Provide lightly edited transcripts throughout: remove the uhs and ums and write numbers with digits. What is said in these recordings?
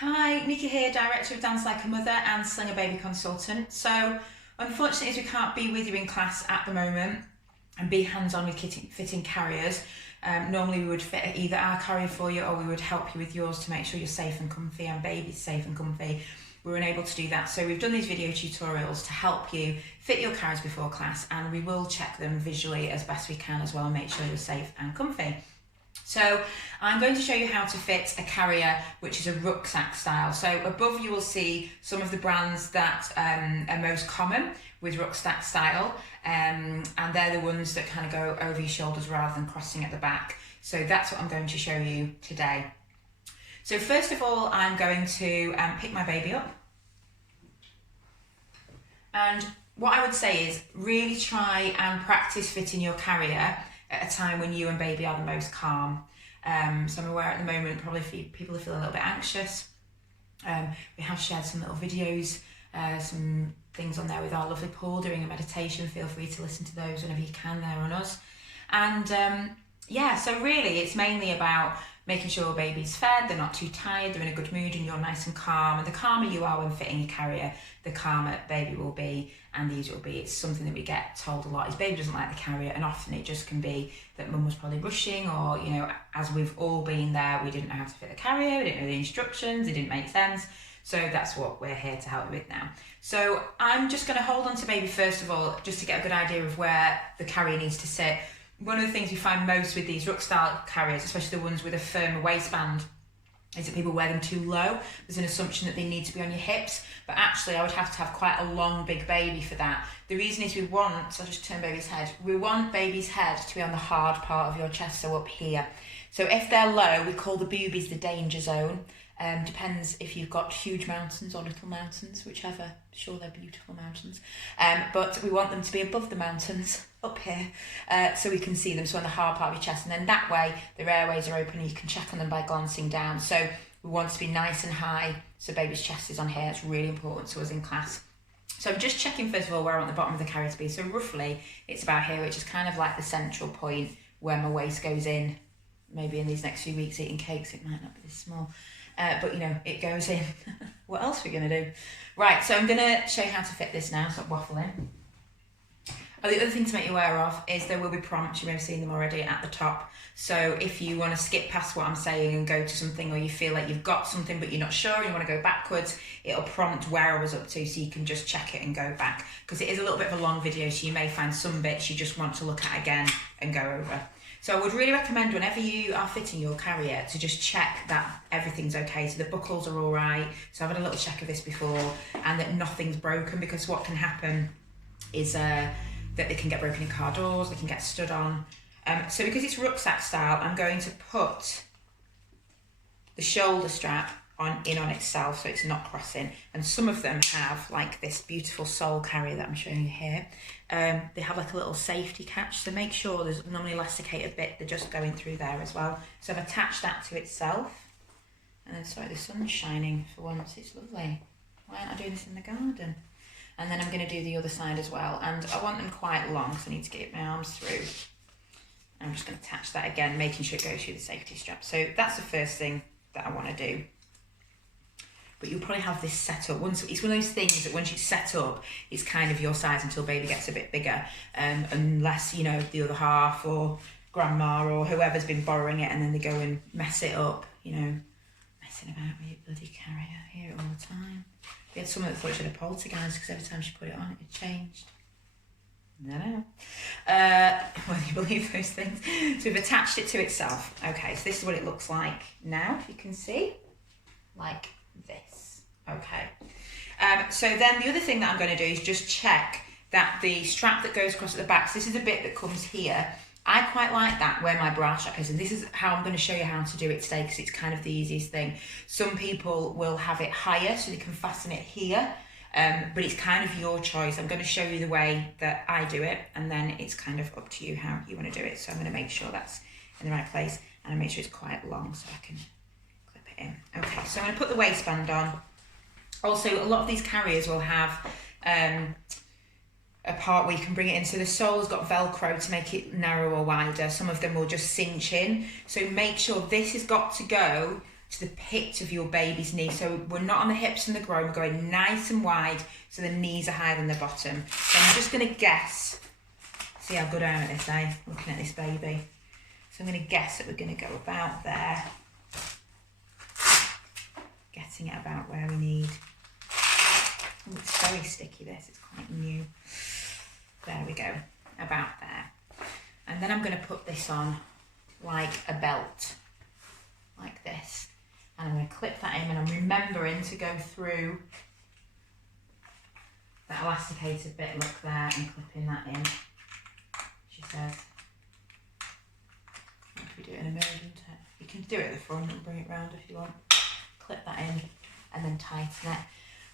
Hi, Nikki here, Director of Dance Like a Mother and Sling a Baby Consultant. So, unfortunately, as we can't be with you in class at the moment and be hands-on with fitting carriers, normally we would fit either our carrier for you or we would help you with yours to make sure you're safe and comfy and baby's safe and comfy. We were unable to do that, so we've done these video tutorials to help you fit your carriers before class, and we will check them visually as best we can as well and make sure you're safe and comfy. So I'm going to show you how to fit a carrier which is a rucksack style. So above you will see some of the brands that are most common with rucksack style, and they're the ones that kind of go over your shoulders rather than crossing at the back. So that's what I'm going to show you today. So first of all, I'm going to pick my baby up, and what I would say is really try and practice fitting your carrier at a time when you and baby are the most calm. So I'm aware at the moment probably people are feeling a little bit anxious. We have shared some little videos, some things on there with our lovely Paul doing a meditation. Feel free to listen to those whenever you can there on us. And yeah, so really it's mainly about making sure baby's fed, they're not too tired, they're in a good mood and you're nice and calm. And the calmer you are when fitting your carrier, the calmer baby will be and the easier it will be. It's something that we get told a lot is baby doesn't like the carrier, and often it just can be that mum was probably rushing, or you know, as we've all been there, we didn't know how to fit the carrier, we didn't know the instructions, it didn't make sense. So that's what we're here to help you with now. So I'm just going to hold on to baby first of all, just to get a good idea of where the carrier needs to sit. One of the things we find most with these ruck style carriers, especially the ones with a firmer waistband, is that people wear them too low. There's an assumption that they need to be on your hips, but actually I would have to have quite a long big baby for that. The reason is so I'll just turn baby's head. We want baby's head to be on the hard part of your chest, so up here. So if they're low, we call the boobies the danger zone. Depends if you've got huge mountains or little mountains, whichever. Sure, they're beautiful mountains. But we want them to be above the mountains, up here, so we can see them, so on the hard part of your chest. And then that way, their airways are open and you can check on them by glancing down. So we want to be nice and high, so baby's chest is on here. It's really important to us in class. So I'm just checking, first of all, where I want the bottom of the carrier to be. So roughly, it's about here, which is kind of like the central point where my waist goes in. Maybe in these next few weeks eating cakes, it might not be this small. But you know, it goes in. What else are we going to do? Right, so I'm going to show you how to fit this now, stop waffling. Oh, the other thing to make you aware of is there will be prompts, you may have seen them already at the top. So if you want to skip past what I'm saying and go to something, or you feel like you've got something but you're not sure and you want to go backwards, it'll prompt where I was up to so you can just check it and go back. Because it is a little bit of a long video, so you may find some bits you just want to look at again and go over. So I would really recommend whenever you are fitting your carrier to just check that everything's okay, so the buckles are all right. So I've had a little check of this before, and that nothing's broken, because what can happen is that they can get broken in car doors, they can get stood on. So because it's rucksack style, I'm going to put the shoulder strap in on itself so it's not crossing, and some of them have like this beautiful sole carrier that I'm showing you here. They have like a little safety catch, so make sure there's normally elasticated bit, they're just going through there as well. So I've attached that to itself, and then sorry, the sun's shining for once, it's lovely. Why aren't I doing this in the garden? And then I'm going to do the other side as well, and I want them quite long, so I need to get my arms through. I'm just going to attach that again, making sure it goes through the safety strap. So that's the first thing that I want to do. But you'll probably have this set up. It's one of those things that once it's set up, it's kind of your size until baby gets a bit bigger. Unless, you know, the other half or grandma or whoever's been borrowing it and then they go and mess it up, you know, messing about with your bloody carrier. I hear it all the time. We had someone that thought she had a poltergeist because every time she put it on, it changed. No. Whether you believe those things. So we've attached it to itself. Okay, so this is what it looks like now, if you can see. Like this. Okay. So then the other thing that I'm going to do is just check that the strap that goes across at the back, so this is a bit that comes here. I quite like that where my bra strap is, and this is how I'm going to show you how to do it today because it's kind of the easiest thing. Some people will have it higher so they can fasten it here, but it's kind of your choice. I'm going to show you the way that I do it, and then it's kind of up to you how you want to do it. So I'm going to make sure that's in the right place, and I make sure it's quite long so I can clip it in. Okay, so I'm going to put the waistband on. Also, a lot of these carriers will have a part where you can bring it in. So the sole's got Velcro to make it narrow or wider. Some of them will just cinch in. So make sure this has got to go to the pit of your baby's knee. So we're not on the hips and the groin, we're going nice and wide so the knees are higher than the bottom. So I'm just going to guess, see how good I am at this, looking at this baby. So I'm going to guess that we're going to go about there. Getting it about where we need. Oh, it's very sticky this, it's quite new. There we go, about there. And then I'm going to put this on like a belt, like this. And I'm going to clip that in, and I'm remembering to go through that elasticated bit, look there, and clipping that in, she says. If we do it in a mirror, isn't it? You can do it at the front and bring it round if you want. Clip that in and then tighten it.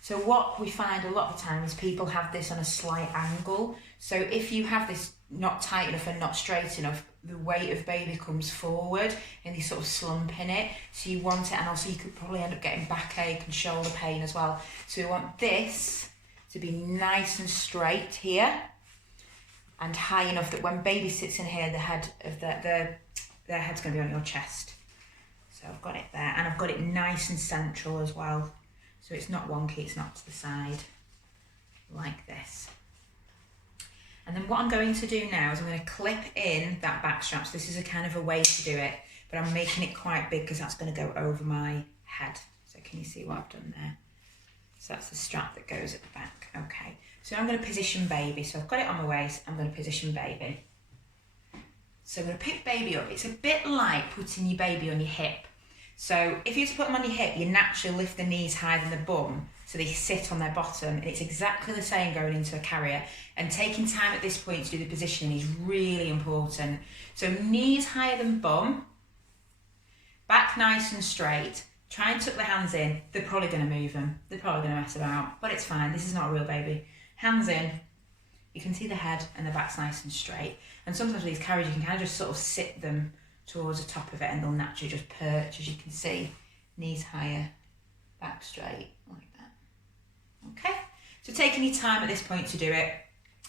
So what we find a lot of the time is people have this on a slight angle. So if you have this not tight enough and not straight enough, the weight of baby comes forward and you sort of slump in it. So you want it, and also you could probably end up getting backache and shoulder pain as well. So we want this to be nice and straight here and high enough that when baby sits in here, the head of their head's going to be on your chest. So I've got it there, and I've got it nice and central as well. So it's not wonky, it's not to the side, like this. And then what I'm going to do now is I'm going to clip in that back strap. So this is a kind of a way to do it, but I'm making it quite big because that's going to go over my head. So can you see what I've done there? So that's the strap that goes at the back. Okay, so I'm going to position baby. So I've got it on my waist, I'm going to position baby. So I'm going to pick baby up. It's a bit like putting your baby on your hip. So if you were to put them on your hip, you naturally lift the knees higher than the bum, so they sit on their bottom, and it's exactly the same going into a carrier. And taking time at this point to do the positioning is really important. So knees higher than bum, back nice and straight, try and tuck the hands in. They're probably going to move them, they're probably going to mess about, but it's fine, this is not a real baby. Hands in, you can see the head and the back's nice and straight. And sometimes with these carriers you can kind of just sort of sit them towards the top of it and they'll naturally just perch, as you can see. Knees higher, back straight, like that. Okay, so taking your time at this point to do it.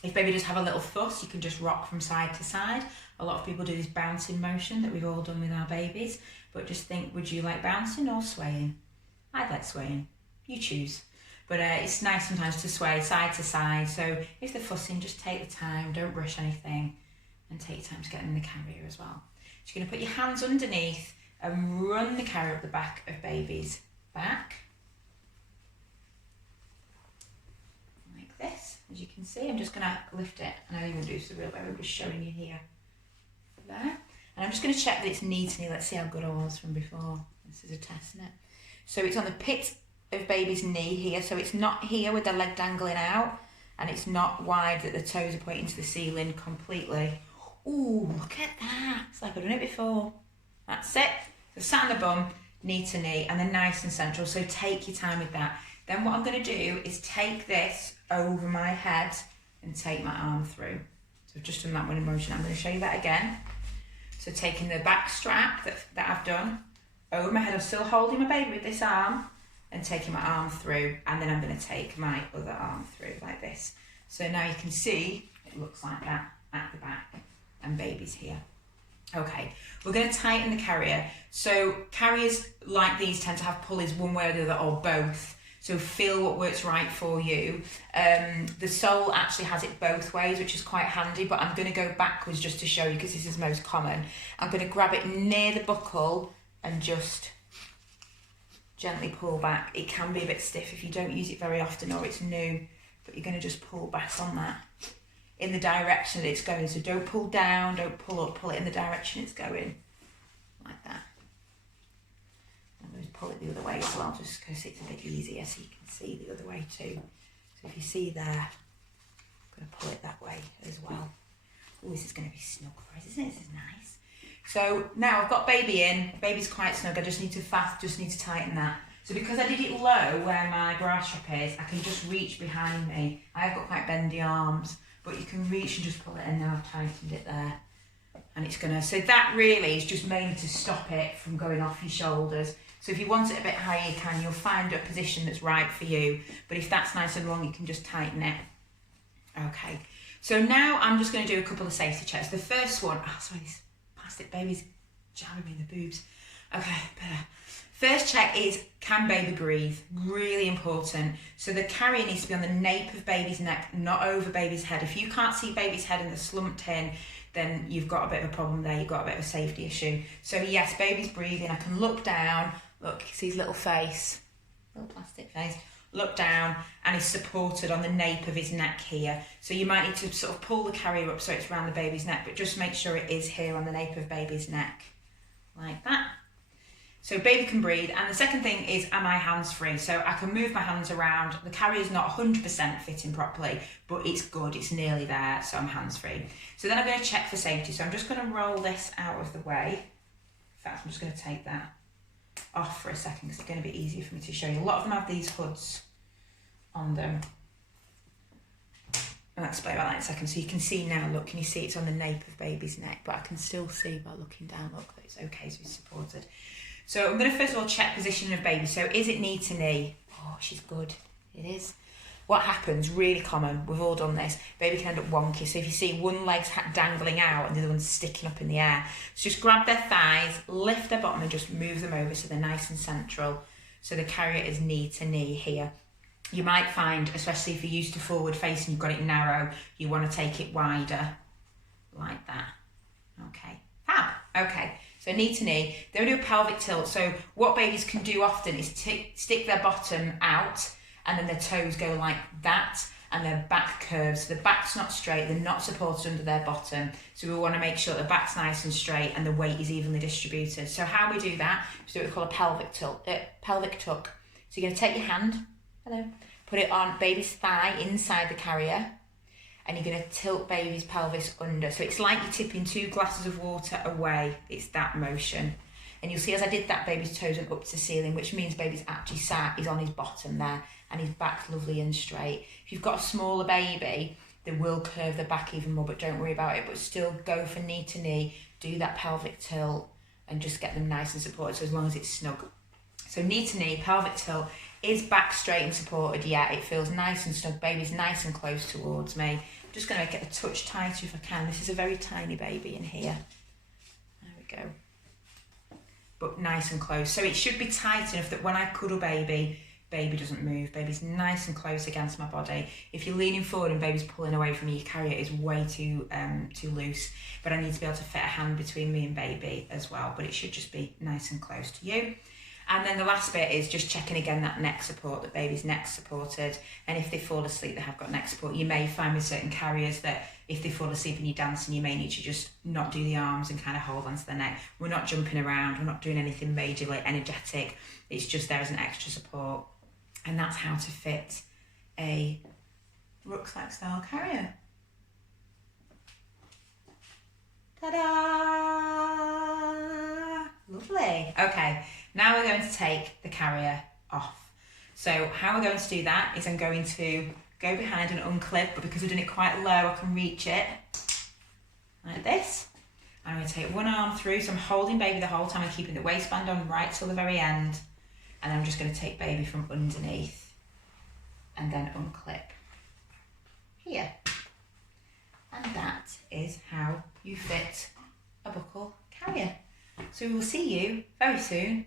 If baby does have a little fuss, you can just rock from side to side. A lot of people do this bouncing motion that we've all done with our babies, but just think, would you like bouncing or swaying? I'd like swaying, you choose. But it's nice sometimes to sway side to side, so if they're fussing, just take the time, don't rush anything, and take your time to get them in the carrier as well. So you're going to put your hands underneath and run the carrier up the back of baby's back. Like this, as you can see. I'm just going to lift it. I know you won't do this the real way, I'm just showing you here. There. And I'm just going to check that it's knee to knee. Let's see how good I was from before. This is a test, isn't it? So it's on the pit of baby's knee here. So it's not here with the leg dangling out, and it's not wide that the toes are pointing to the ceiling completely. Ooh, look at that. It's like I've done it before. That's it. So sat on the bum, knee to knee, and then nice and central. So take your time with that. Then what I'm going to do is take this over my head and take my arm through. So I've just done that one in motion. I'm going to show you that again. So taking the back strap that I've done over my head. I'm still holding my baby with this arm and taking my arm through. And then I'm going to take my other arm through like this. So now you can see it looks like that at the back. And baby's here. Okay, we're going to tighten the carrier. So carriers like these tend to have pulleys one way or the other, or both. So feel what works right for you. The sole actually has it both ways, which is quite handy, but I'm going to go backwards just to show you because this is most common. I'm going to grab it near the buckle and just gently pull back. It can be a bit stiff if you don't use it very often or it's new, but you're going to just pull back on that in the direction that it's going. So don't pull down, don't pull up, pull it in the direction it's going, like that. I'm going to pull it the other way as well, just because it's a bit easier so you can see the other way too. So if you see there, I'm going to pull it that way as well. Oh, this is going to be snug for us, isn't it? This is nice. So now I've got baby in, baby's quite snug, I just need to tighten that. So because I did it low where my bra strap is, I can just reach behind me. I've got quite bendy arms, but you can reach and just pull it in. Now I've tightened it there. And it's gonna, so that really is just mainly to stop it from going off your shoulders. So if you want it a bit higher, you can, you'll find a position that's right for you. But if that's nice and long, you can just tighten it. Okay, so now I'm just gonna do a couple of safety checks. The first one, oh sorry, this plastic baby's jamming me in the boobs. Okay, better. First check is, can baby breathe? Really important. So the carrier needs to be on the nape of baby's neck, not over baby's head. If you can't see baby's head and they're slumped in, then you've got a bit of a problem there. You've got a bit of a safety issue. So yes, baby's breathing. I can look down. Look, you see his little face, little plastic face. Look down, and he's supported on the nape of his neck here. So you might need to sort of pull the carrier up so it's around the baby's neck, but just make sure it is here on the nape of baby's neck, like that. So baby can breathe. And the second thing is, am I hands-free? So I can move my hands around. The carrier's not 100% fitting properly, but it's good, it's nearly there, so I'm hands-free. So then I'm going to check for safety. So I'm just going to roll this out of the way. In fact, I'm just going to take that off for a second because it's going to be easier for me to show you. A lot of them have these hoods on them. I'll explain about that in a second. So you can see now, look, can you see it's on the nape of baby's neck, but I can still see by looking down, look, that it's okay, so it's supported. So I'm going to first of all check position of baby. So is it knee to knee? Oh, she's good. It is. What happens, really common, we've all done this, baby can end up wonky. So if you see one leg's dangling out and the other one's sticking up in the air, so just grab their thighs, lift their bottom and just move them over so they're nice and central. So the carrier is knee to knee here. You might find, especially if you're used to forward facing, you've got it narrow, you want to take it wider, like that. Okay, fab. Okay, so knee to knee. Then we do a pelvic tilt. So what babies can do often is stick their bottom out and then their toes go like that and their back curves. So the back's not straight, they're not supported under their bottom. So we want to make sure the back's nice and straight and the weight is evenly distributed. So how we do that, we do what we call a pelvic tilt, pelvic tuck. So you're going to take your hand, put it on baby's thigh inside the carrier, and you're going to tilt baby's pelvis under. So it's like you're tipping 2 glasses of water away. It's that motion. And you'll see as I did that, baby's toes went up to the ceiling, which means baby's actually sat, he's on his bottom there, and his back's lovely and straight. If you've got a smaller baby, they will curve the back even more, but don't worry about it. But still go for knee to knee, do that pelvic tilt, and just get them nice and supported, so as long as it's snug. So knee to knee, pelvic tilt, is back straight and supported, yeah, it feels nice and snug, baby's nice and close towards me. I'm just going to make it a touch tighter if I can. This is a very tiny baby in here. There we go. But nice and close. So it should be tight enough that when I cuddle baby, baby doesn't move. Baby's nice and close against my body. If you're leaning forward and baby's pulling away from you, your carrier is way too loose. But I need to be able to fit a hand between me and baby as well. But it should just be nice and close to you. And then the last bit is just checking again that neck support, that baby's neck's supported. And if they fall asleep, they have got neck support. You may find with certain carriers that if they fall asleep and you're dancing, you may need to just not do the arms and kind of hold onto the neck. We're not jumping around, we're not doing anything majorly energetic. It's just there as an extra support. And that's how to fit a rucksack style carrier. Ta-da! Lovely. Okay. Now we're going to take the carrier off. So how we're going to do that is I'm going to go behind and unclip, but because we're doing it quite low, I can reach it like this. I'm going to take one arm through, so I'm holding baby the whole time and keeping the waistband on right till the very end. And I'm just going to take baby from underneath and then unclip here. And that is how you fit a buckle carrier. So we will see you very soon